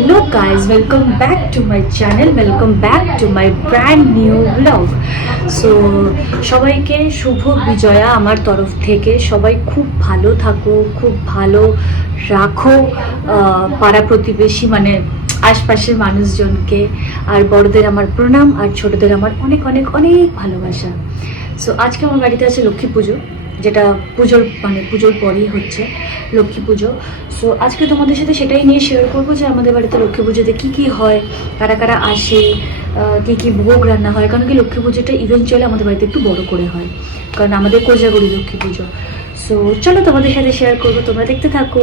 Hello guys, welcome back to my channel, welcome back to my brand new vlog. So সবাইকে শুভ বিজয়া আমার তরফ থেকে। সবাই খুব ভালো থাকো, খুব ভালো রাখো পাড়া প্রতিবেশী মানে আশপাশের মানুষজনকে। আর বড়দের আমার প্রণাম, আর ছোটদের আমার অনেক অনেক অনেক ভালোবাসা। সো আজকে আমার বাড়িতে আছে লক্ষ্মী পুজো, যেটা পুজোর পরেই হচ্ছে লক্ষ্মী পুজো। সো আজকে তোমাদের সাথে সেটাই নিয়ে শেয়ার করবো যে আমাদের বাড়িতে লক্ষ্মী পুজোতে কী কী হয়, কারা কারা আসে, কী কী ভোগ রান্না হয়। কারণ কি লক্ষ্মী পুজোটা ইভেনচুয়ালি আমাদের বাড়িতে একটু বড় করে হয়, কারণ আমাদের কোজাগরি লক্ষ্মী পুজো। সো চলো তোমাদের সাথে শেয়ার করবো, তোমরা দেখতে থাকো।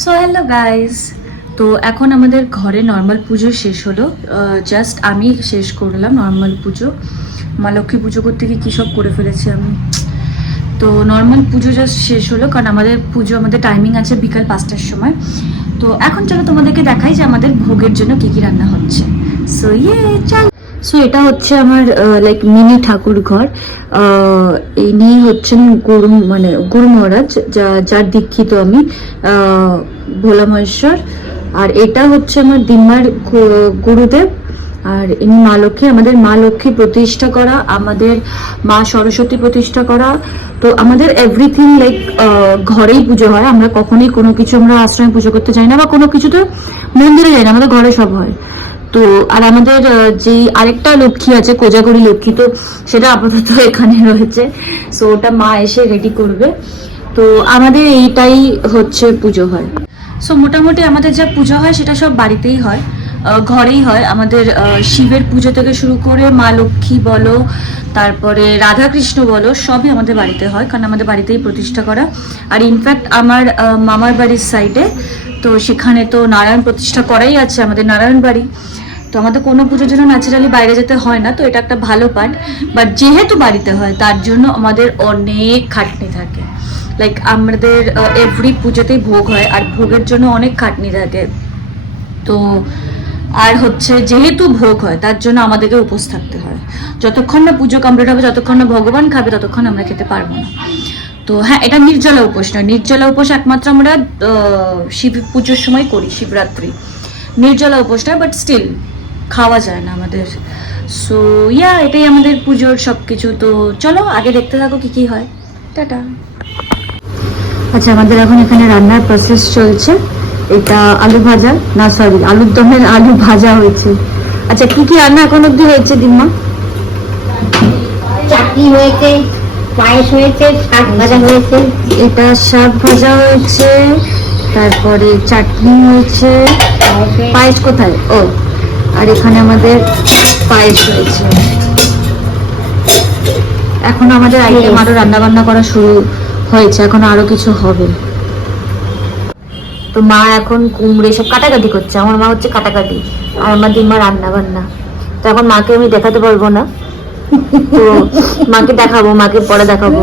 সো হ্যালো গাইজ, তো এখন আমাদের ঘরে নর্মাল পুজো শেষ হলো। জাস্ট আমি শেষ করলাম নর্মাল পুজো। মা লক্ষ্মী পুজো করতে গিয়ে কী সব করে ফেলেছি আমি। তো নর্মাল পুজো জাস্ট শেষ হলো, কারণ আমাদের টাইমিং আছে বিকাল 5টার সময়। তো এখন চলো তোমাদেরকে দেখাই যে আমাদের ভোগের জন্য কী কী রান্না হচ্ছে। সো এটা হচ্ছে আমার লাইক মিনি ঠাকুর ঘর। ইনি হচ্ছেন গুরু মহারাজ, যার দীক্ষিত আমি, ভোলা মহেশ্বর। আর এটা হচ্ছে আমার দিম্মার গুরুদেব। আর ইনি মা লক্ষ্মী, আমাদের মা লক্ষ্মী প্রতিষ্ঠা করা, আমাদের মা সরস্বতী প্রতিষ্ঠা করা। তো আমাদের এভরিথিং লাইক ঘরেই পুজো হয়। আমরা কখনোই কোনো কিছু আমরা আশ্রমে পুজো করতে যাই না, বা কোনো কিছু তো মন্দিরে যাই না, আমাদের ঘরে সব হয়। তো আর আমাদের যে আরেকটা লক্ষ্মী আছে, কোজাগরি লক্ষ্মী, তো সেটা আপাতত এখানে রয়েছে। সো ওটা মা এসে রেডি করবে। তো আমাদের এইটাই হচ্ছে পুজো হয়। সো মোটামুটি আমাদের যা পুজো হয় সেটা সব বাড়িতেই হয়, ঘরেই হয়। আমাদের শিবের পুজো থেকে শুরু করে মা লক্ষ্মী বলো, তারপরে রাধাকৃষ্ণ বলো, সবই আমাদের বাড়িতে হয়, কারণ আমাদের বাড়িতেই প্রতিষ্ঠা করা। আর ইনফ্যাক্ট আমার মামার বাড়ির সাইডে, তো সেখানে তো নারায়ণ প্রতিষ্ঠা করাই আছে, আমাদের নারায়ণ বাড়ি। তো আমাদের কোনো পুজোর জন্য ন্যাচারালি বাইরে যেতে হয় না, তো এটা একটা ভালো পার্ট। বাট যেহেতু বাড়িতে হয় তার জন্য আমাদের অনেক খাটনি থাকে। লাইক আমাদের এভরি পুজোতেই ভোগ হয়, আর ভোগের জন্য অনেক খাটনি থাকে। তো আর হচ্ছে যেহেতু ভোগ হয় তার জন্য আমাদেরকে উপোস থাকতে হয়। যতক্ষণ না পুজো কমপ্লিট হবে, যতক্ষণ না ভগবান খাবে, ততক্ষণ আমরা খেতে পারবো না। তো হ্যাঁ, এটা নির্জলা উপোস নয়, নির্জলা উপোস একমাত্র আমরা শিব পুজোর সময় করি, শিবরাত্রি। নির্জলা উপোস নয়, বাট স্টিল খাওয়া যায় না আমাদের। সো এটাই আমাদের পুজোর সব কিছু। তো চলো আগে দেখতে থাকো কি কি হয়। টাটা। আচ্ছা, আমাদের এখন এখানে রান্নার প্রসেস চলছে। এটা আলু ভাজা, না সরি, আলুর দমের আলু ভাজা হয়েছে। আচ্ছা, কি কি রান্না এখন অব্দি হয়েছে দিম্মা? চাটনি হয়েছে, পায়েস হয়েছে, শাক ভাজা হয়েছে। এটা শাক ভাজা হয়েছে, তারপরে চাটনি হয়েছে। পায়েস কোথায়? ও, আর এখানে আমাদের পায়েস হয়েছে। এখন আমাদের আইটেম আরো রান্না বান্না করা শুরু হয়েছে, এখন আরো কিছু হবে। তো মা এখন কুমড়ে সব কাটাকাটি করছে। আমার মা হচ্ছে কাটাকাটি, আর আমার দিম্মা রান্না বান্না। তো এখন মাকে আমি দেখাতে পারবো না, তো মাকে দেখাবো, মাকে পরে দেখাবো।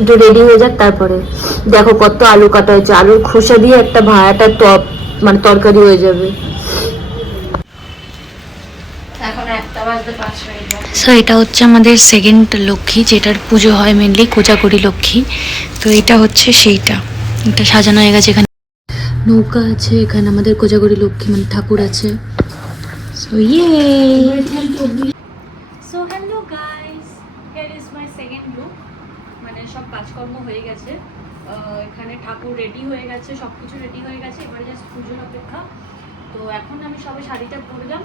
একটু রেডি হয়ে যাক, তারপরে দেখো কত আলু কাটা হয়েছে। আলুর খোসা দিয়ে একটা ভাড়াটা টপ মানে তরকারি হয়ে যাবে। সো এটা হচ্ছে আমাদের সেকেন্ড লক্ষ্মী, যেটার পুজো হয় মেনলি কোজাগরি লক্ষ্মী। তো এটা হচ্ছে সেইটা, এটা সাজানো হয়ে গেছে। এখানে নৌকা আছে, এখানে আমাদের কোজাগরি লক্ষ্মী মানে ঠাকুর আছে। So so hello guys, here is my second look. মানে সব কাজকর্ম হয়ে গেছে, এখানে ঠাকুর রেডি হয়ে গেছে, সব কিছু রেডি হয়ে গেছে, এবারে জাস্ট পুজোর অপেক্ষা। তো এখন আমি সবে শাড়িটা পরলাম,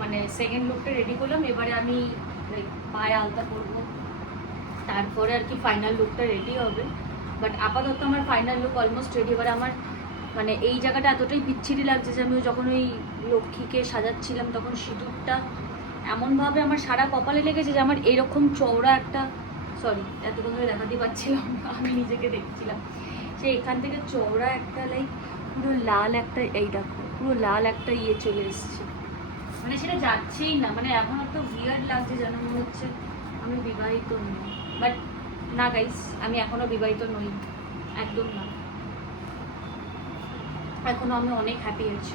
মানে সেকেন্ড লুকটা রেডি করলাম। এবারে আমি পায়ে আলতা পরবো, তারপরে আর কি ফাইনাল লুকটা রেডি হবে। বাট আপাতত আমার ফাইনাল লুক অলমোস্ট রেডি। এবারে আমার মানে এই জায়গাটা এতটাই বিচ্ছিরি লাগছে যে আমি যখন ওই লক্ষ্মীকে সাজাচ্ছিলাম তখন সিঁদুরটা এমনভাবে আমার সারা কপালে লেগেছে যে আমার এরকম চওড়া একটা, সরি এতক্ষণ ধরে দেখাতে পারছিলাম না, আমি নিজেকে দেখছিলাম যে এখান থেকে চওড়া একটা লাইক পুরো লাল একটা, এই দেখো পুরো লাল একটা ইয়ে চলে এসছে, মানে সেটা যাচ্ছেই না। মানে এখন এত উইয়ার্ড লাগছে যেন মনে হচ্ছে আমি বিবাহিত নই। বাট না গাইস, আমি এখনো বিবাহিত নই, একদম না। এখনো আমি অনেক হ্যাপি আছি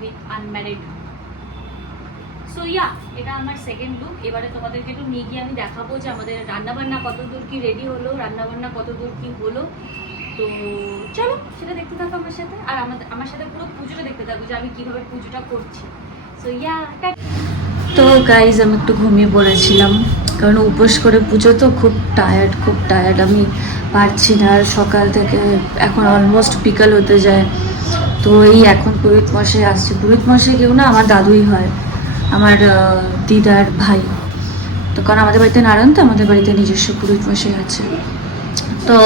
উইথ আনম্যারিড। সো এটা আমার সেকেন্ড লুক। এবারে তোমাদেরকে একটু নিয়ে গিয়ে আমি দেখাবো যে আমাদের রান্নাবান্না কতদূর কি রেডি হলো, রান্নাবান্না কতদূর কি হলো। তো চলো সেটা দেখতে থাকো আমার সাথে, আর আমার সাথে পুরো পুজোটা দেখতে থাকো যে আমি কীভাবে পুজোটা করছি। সো তো গাইজ আমি একটু ঘুমিয়ে পড়েছিলাম, কারণ উপোস করে পুজো তো খুব টায়ার্ড, আমি পারছি না। আর সকাল থেকে এখন অলমোস্ট বিকাল হতে যায়। তো এই এখন পুরোহিত মশাই আসছে। পুরোহিত মশাই কেউ না, আমার দাদুই হয়, আমার দিদার ভাই। তো কারণ আমাদের বাড়িতে নারায়ণ, তো আমাদের বাড়িতে নিজস্ব পুরোহিত মশাই আছে। তো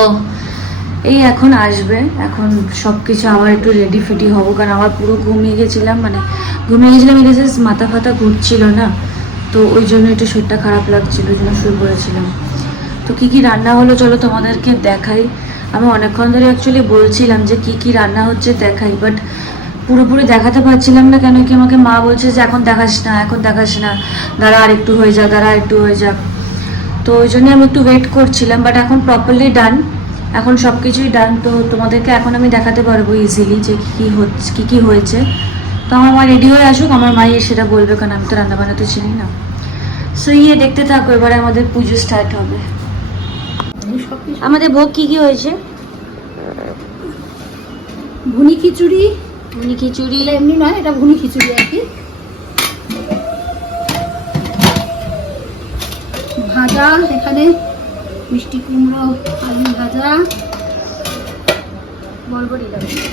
এই এখন আসবে, এখন সব কিছু আবার একটু রেডি ফেডি হবো, কারণ আমার পুরো ঘুমিয়ে গেছিলাম এই মাথা ফাতা ঘুরছিল না, তো ওই জন্য একটু শরীরটা খারাপ লাগছিল, ওই জন্য শুয়ে পড়েছিলাম। তো কী কী রান্না হলো চলো তোমাদেরকে দেখাই। আমি অনেকক্ষণ ধরে অ্যাকচুয়ালি বলছিলাম যে কী কী রান্না হচ্ছে দেখাই, বাট পুরোপুরি দেখাতে পারছিলাম না, কেন কি আমাকে মা বলছে যে এখন দেখাস না, দাঁড়া আর একটু হয়ে যাক। তো ওই জন্য আমি একটু ওয়েট করছিলাম, বাট এখন প্রপারলি ডান, এখন সব কিছুই ডান। তো তোমাদেরকে এখন আমি দেখাতে পারবো ইজিলি যে কী হয়েছে। তো আমার মা রেডি হয়ে আসুক, আমার মা সেটা বলবে, কারণ আমি তো রান্না বান্না তো চিনি না। সো দেখতে থাকো, এবারে আমাদের পুজো স্টার্ট হবে। আমাদের ভোগ কি হয়েছে? ভুনি খিচুড়ি। এটা এমনি নয়, এটা ভুনি খিচুড়ি আর কি। ভাজা, এখানে মিষ্টি কুমড়ো আলু ভাজা,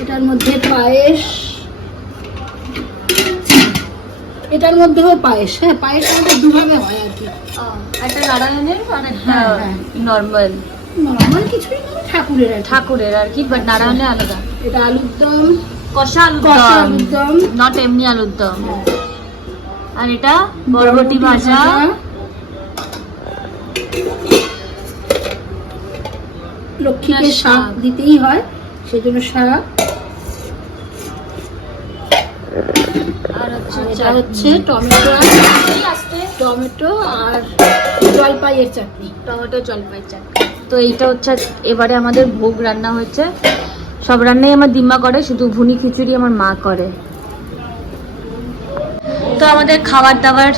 এটার মধ্যে পায়েস, এটার মধ্যেও পায়েস। হ্যাঁ, পায়েস আমাদের দুভাবে হয় আর কি, একটা নারায়ণের আর একটা নর্মাল কিছুই না, ঠাকুরের আর কি, বাট নারায়ণের আলাদা। এটা আলুর দম, কষা আলুর দম, নট এমনি আলুর দম। আর এটা বরবটি ভাজা, লক্ষ্মীকে শাক দিতেই হয়, সেজন্য শাক। আর হচ্ছে টমেটো আর জলপাইয়ের চাটনি। তো এইটা হচ্ছে এবারে আমাদের ভোগ রান্না হচ্ছে। সব রান্নাই আমার দিম্মা করে, শুধু ভুনি খিচুড়ি আমার মা করে। তো আমাদের খাবার দাবার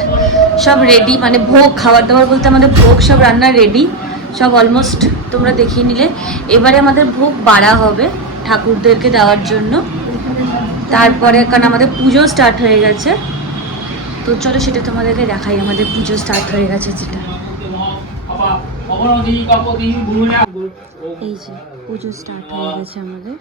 সব রেডি, মানে ভোগ খাবার দাবার বলতে আমাদের ভোগ সব রান্না রেডি, সব অলমোস্ট তোমরা দেখিয়ে নিলে। এবারে আমাদের ভোগ বাড়া হবে ঠাকুরদেরকে দেওয়ার জন্য, তারপরে কারণ আমাদের পুজো স্টার্ট হয়ে গেছে। তো চলো সেটা তোমাদেরকে দেখাই, আমাদের পুজো স্টার্ট হয়ে গেছে যেটা। এই যে পুজো স্টার্ট হয়ে গেছে আমাদের।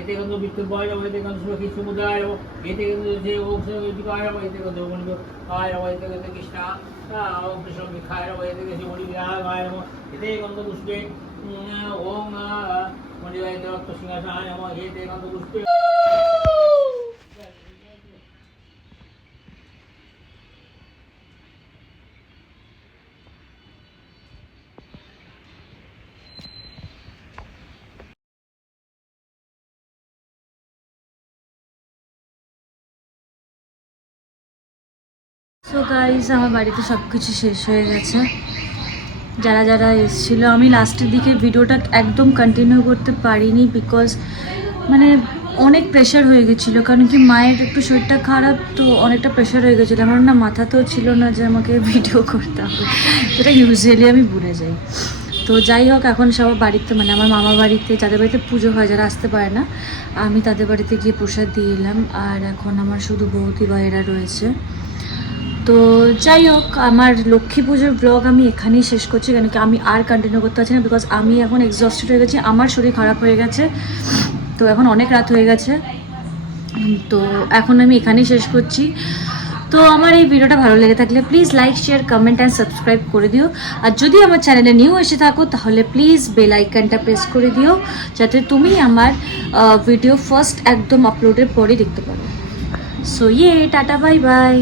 এতে কিন্তু বিষ্ণুপায় নমঃ, এতে কিন্তু সুখী সমুদায় নমঃ, এতে কিন্তু যে ওম সর্বদিকায় নমঃ, এতে কিন্তু মণিকায় নমঃ, এতে কিন্তু কৃষ্ণ ওম কৃষ্ণ বিখায় নমঃ, এতে কিন্তু মণিবিরাগায় নমঃ, এতে কিন্তু পুষ্পে ওম মণিবায় রক্ত সিংহাসনায় নমঃ, এতে কিন্তু পুষ্পে। সো গাইজ আমার বাড়িতে সব কিছু শেষ হয়ে গেছে। যারা যারা এসেছিলো, আমি লাস্টের দিকে ভিডিওটা একদম কন্টিনিউ করতে পারিনি, বিকজ মানে অনেক প্রেশার হয়ে গেছিলো, কারণ কি মায়ের একটু শরীরটা খারাপ, তো অনেকটা প্রেশার হয়ে গেছিলো। আমার না মাথাতেও ছিল না যে আমাকে ভিডিও করতে হবে, যেটা ইউজুয়ালি আমি ভুলে যাই। তো যাই হোক, এখন সব বাড়িতে, মানে আমার মামা বাড়িতে, যাদের বাড়িতে পুজো হয়, যারা আসতে পারে না, আমি তাদের বাড়িতে গিয়ে প্রসাদ দিয়ে এলাম। আর এখন আমার শুধু বৌদি ভাইয়েরা রয়েছে। তো যাই হোক, আমার লক্ষ্মী পুজোর ব্লগ আমি এখানেই শেষ করছি, কেন কি আমি আর কন্টিনিউ করতে পারছি না, বিকজ আমি এখন এক্সস্টেড হয়ে গেছি, আমার শরীর খারাপ হয়ে গেছে। তো এখন অনেক রাত হয়ে গেছে, তো এখন আমি এখানেই শেষ করছি। তো আমার এই ভিডিওটা ভালো লেগে থাকলে please like, share, comment and subscribe করে দিও। আর যদি আমার চ্যানেলে নিউ এসে থাকো, তাহলে প্লিজ বেল আইকনটা প্রেস করে দিও, যাতে তুমি আমার ভিডিও ফার্স্ট একদম আপলোডের পরে দেখতে পারো। So tata, bye bye.